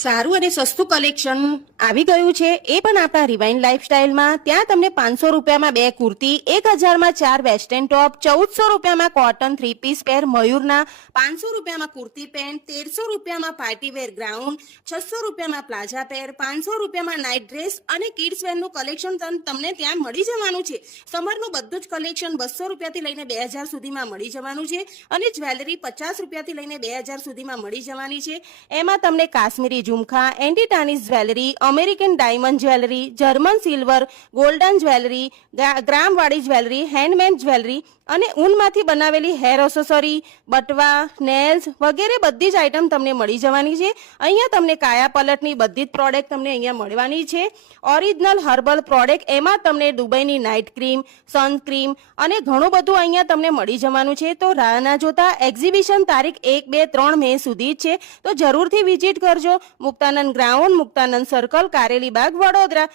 સારું અને સસ્તું કલેક્શન આવી ગયું છે, એ પણ આપણા રિવાઇન લાઇફસ્ટાઇલમાં. ત્યાં તમને 500 રૂપિયામાં 2 કુર્તી, 1000માં 4 વેસ્ટર્ન ટોપ, 1400 રૂપિયામાં કોટન 3 પીસ પેર મયુરના, 500 રૂપિયામાં કુર્તી પેન્ટ, 1300 રૂપિયામાં પાર્ટી વેર ગ્રાઉન્ડ, 600 રૂપિયામાં પ્લાઝા પેર, 500 રૂપિયામાં નાઇટ ડ્રેસ અને કિડ્સ વેરનું કલેક્શન તમને ત્યાં મળી જવાનું છે. સમરનું બધું જ કલેક્શન 200 રૂપિયાથી લઈને 2000 સુધીમાં મળી જવાનું છે અને જ્વેલરી 50 રૂપિયાથી લઈને 2000 સુધીમાં મળી જવાની છે. એમાં તમને કાશ્મીરી ઝુમખા, એન્ટીટાનિસ jewellery, American diamond jewellery, German silver, golden jewellery, ગ્રામવાળી જ્વેલરી, હેન્ડમેડ જ્વેલરી અને ઊનમાંથી બનાવેલી હેર એસેસરી, બટવા, નેલ્સ વગેરે બધી જ આઇટમ તમને મળી જવાની છે. અહીંયા તમને કાયા પલટની બધી જ પ્રોડક્ટ તમને અહીંયા મળવાની છે. ઓરિજિનલ હર્બલ પ્રોડક્ટ, એમાં તમને દુબઈની નાઇટ ક્રીમ, સન ક્રીમ અને ઘણું બધું અહીંયા તમને મળી જવાનું છે. તો રાહ ના જોતા એક્ઝિબિશન તારીખ 1, 2, 3 મે સુધી જ છે, તો જરૂરથી વિઝિટ કરજો. મુક્તાનંદ ગ્રાઉન્ડ, મુક્તાનંદ સર્કલ, કારેલી બાગ, વડોદરા.